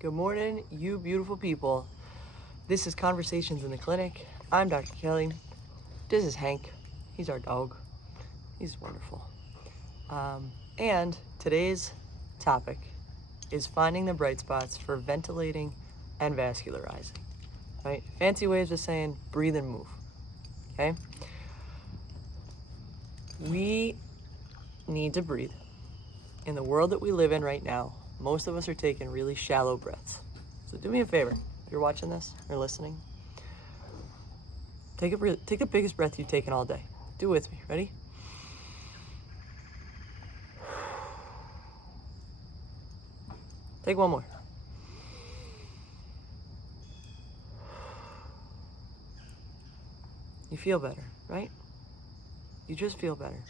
Good morning, you beautiful people. This is Conversations in the Clinic. I'm Dr. Kelly. This is Hank. He's our dog. He's wonderful. And today's topic is finding the bright spots for ventilating and vascularizing. Right? Fancy ways of saying breathe and move. Okay? We need to breathe. In the world that we live in right now, most of us are taking really shallow breaths. So do me a favor, if you're watching this or listening, take the biggest breath you've taken all day. Do it with me. Ready? Take one more. You feel better, right? You just feel better.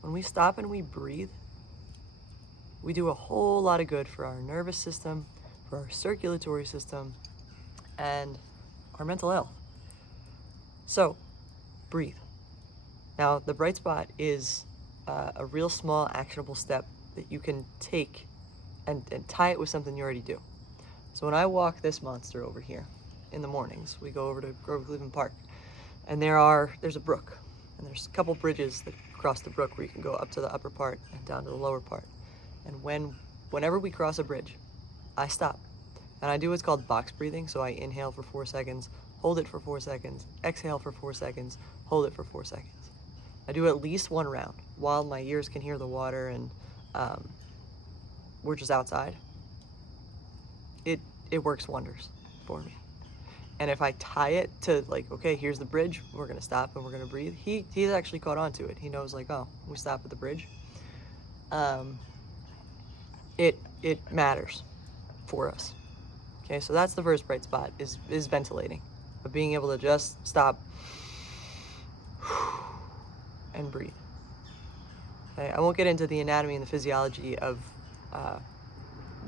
When we stop and we breathe, we do a whole lot of good for our nervous system, for our circulatory system, and our mental health. So, breathe. Now, the bright spot is a real small actionable step that you can take and tie it with something you already do. So when I walk this monster over here in the mornings, we go over to Grove Cleveland Park, and there's a brook, and there's a couple bridges that cross the brook where you can go up to the upper part and down to the lower part. And whenever we cross a bridge, I stop. And I do what's called box breathing. So I inhale for 4 seconds, hold it for 4 seconds, exhale for 4 seconds, hold it for 4 seconds. I do at least one round while my ears can hear the water and we're just outside. It works wonders for me. And if I tie it to like, okay, here's the bridge, we're gonna stop and we're gonna breathe. He's actually caught on to it. He knows like, oh, we stop at the bridge. It matters for us. Okay, so that's the first bright spot is ventilating, but being able to just stop and breathe. Okay, I won't get into the anatomy and the physiology of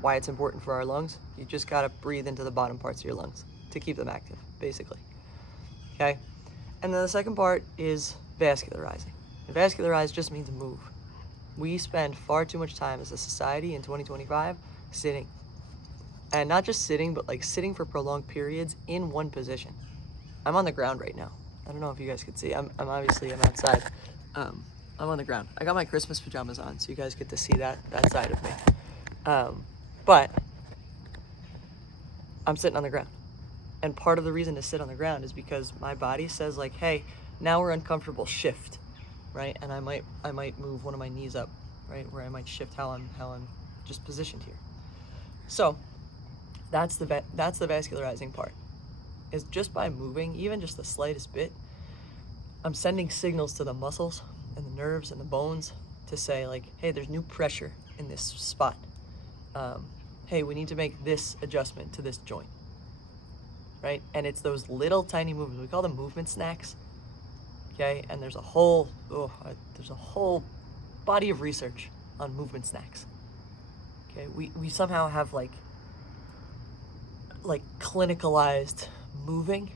why it's important for our lungs. You just gotta breathe into the bottom parts of your lungs to keep them active, basically. Okay, and then the second part is vascularizing. And vascularize just means move. We spend far too much time as a society in 2025 sitting. And not just sitting, but like sitting for prolonged periods in one position. I'm on the ground right now. I don't know if you guys can see. I'm outside. I'm on the ground. I got my Christmas pajamas on, so you guys get to see that side of me. But I'm sitting on the ground. And part of the reason to sit on the ground is because my body says like, hey, now we're uncomfortable, shift, right? And I might move one of my knees up, right? Where I might shift how I'm just positioned here. So that's the vascularizing part. Is just by moving, even just the slightest bit, I'm sending signals to the muscles and the nerves and the bones to say like, hey, there's new pressure in this spot. Hey, we need to make this adjustment to this joint, right? And it's those little tiny movements. We call them movement snacks, okay? And there's a whole body of research on movement snacks, okay? We somehow have like clinicalized moving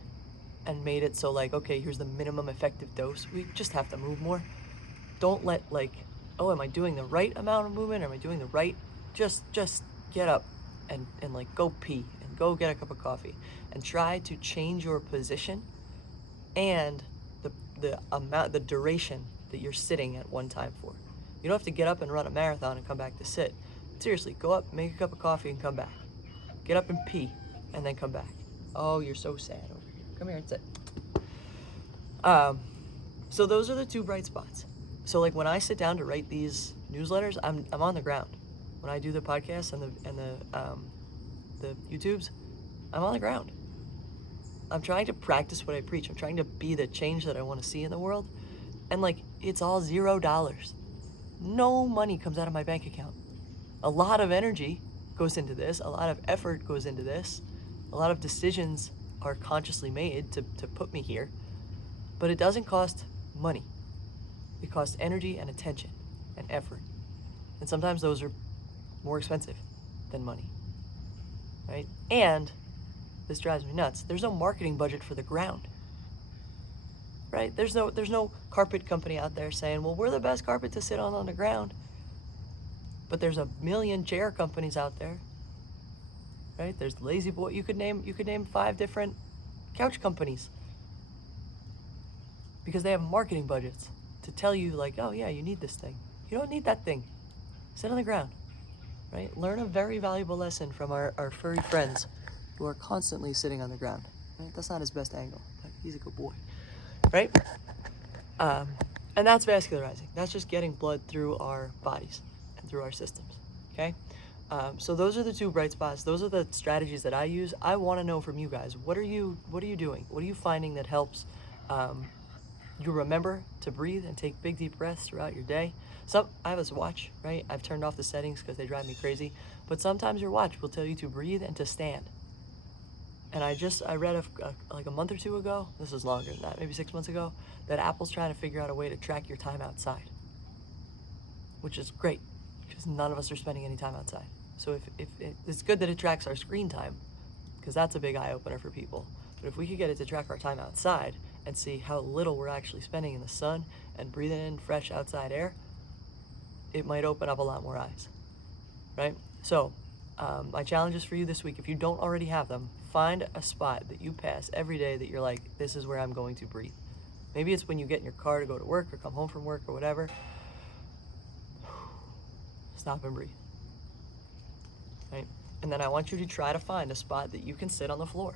and made it so like, okay, here's the minimum effective dose. We just have to move more. Don't let like, oh, am I doing the right amount of movement? Or am I doing the right? Just get up and like go pee and go get a cup of coffee and try to change your position and the duration that you're sitting at one time for. You don't have to get up and run a marathon and come back to sit. Seriously, go up, make a cup of coffee and come back. Get up and pee and then come back. Oh, you're so sad over here. Come here and sit. So those are the two bright spots. So like when I sit down to write these newsletters, I'm on the ground. When I do the podcasts and the YouTubes, I'm on the ground. I'm trying to practice what I preach. I'm trying to be the change that I want to see in the world. And like, it's all $0. No money comes out of my bank account. A lot of energy goes into this. A lot of effort goes into this. A lot of decisions are consciously made to put me here. But it doesn't cost money. It costs energy and attention and effort. And sometimes those are more expensive than money, right? And this drives me nuts. There's no marketing budget for the ground, right? There's no carpet company out there saying, well, we're the best carpet to sit on the ground. But there's a million chair companies out there. right? There's Lazy Boy. You could name 5 different couch companies because they have marketing budgets to tell you like, oh yeah, you need this thing. You don't need that thing. Sit on the ground, right? Learn a very valuable lesson from our furry friends who are constantly sitting on the ground. Right? That's not his best angle, but he's a good boy, right? And that's vascularizing. That's just getting blood through our bodies and through our systems, okay? So those are the 2 bright spots. Those are the strategies that I use. I want to know from you guys, what are you doing? What are you finding that helps you remember to breathe and take big deep breaths throughout your day? I have this watch, right? I've turned off the settings because they drive me crazy, but sometimes your watch will tell you to breathe and to stand. And I read like a month or 2 ago, this is longer than that, maybe 6 months ago, that Apple's trying to figure out a way to track your time outside, which is great because none of us are spending any time outside. So if it's good that it tracks our screen time, because that's a big eye opener for people. But if we could get it to track our time outside and see how little we're actually spending in the sun and breathing in fresh outside air, it might open up a lot more eyes, right? So my challenges for you this week, if you don't already have them, find a spot that you pass every day that you're like, this is where I'm going to breathe. Maybe it's when you get in your car to go to work or come home from work or whatever. Stop and breathe, right? And then I want you to try to find a spot that you can sit on the floor.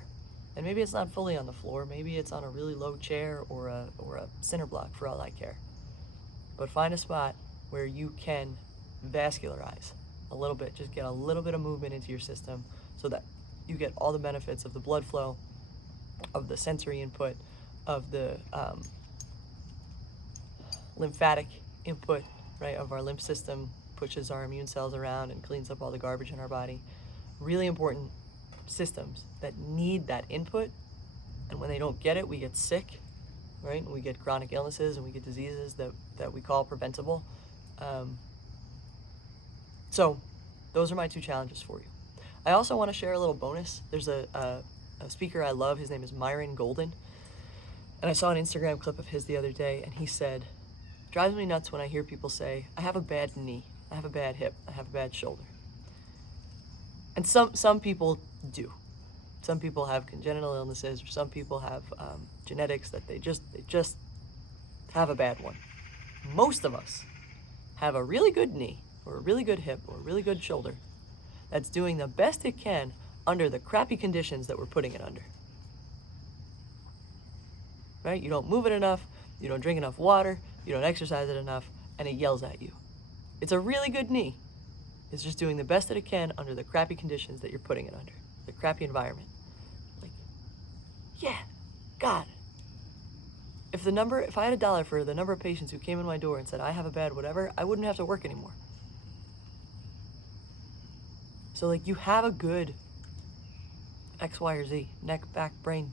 And maybe it's not fully on the floor. Maybe it's on a really low chair or a cinder block for all I care. But find a spot where you can vascularize a little bit. Just get a little bit of movement into your system so that you get all the benefits of the blood flow, of the sensory input, of the lymphatic input, right, of our lymph system, pushes our immune cells around and cleans up all the garbage in our body. Really important systems that need that input, and when they don't get it, we get sick, right? And we get chronic illnesses and we get diseases that we call preventable. So those are my 2 challenges for you. I also want to share a little bonus. There's a speaker I love. His name is Myron Golden. And I saw an Instagram clip of his the other day, and he said, drives me nuts when I hear people say, I have a bad knee, I have a bad hip, I have a bad shoulder. And some people do. Some people have congenital illnesses, or some people have genetics that they just have a bad one. Most of us have a really good knee, or a really good hip, or a really good shoulder that's doing the best it can under the crappy conditions that we're putting it under. Right? You don't move it enough, you don't drink enough water, you don't exercise it enough, and it yells at you. It's a really good knee. It's just doing the best that it can under the crappy conditions that you're putting it under, the crappy environment. Like, yeah, God. If I had $1 for the number of patients who came in my door and said, I have a bad whatever, I wouldn't have to work anymore. So like, you have a good X, Y, or Z, neck, back, brain,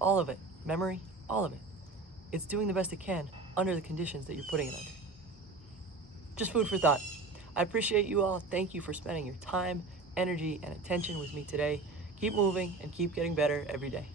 all of it, memory, all of it. It's doing the best it can under the conditions that you're putting it under. Just food for thought. I appreciate you all. Thank you for spending your time, energy, and attention with me today. Keep moving and keep getting better every day.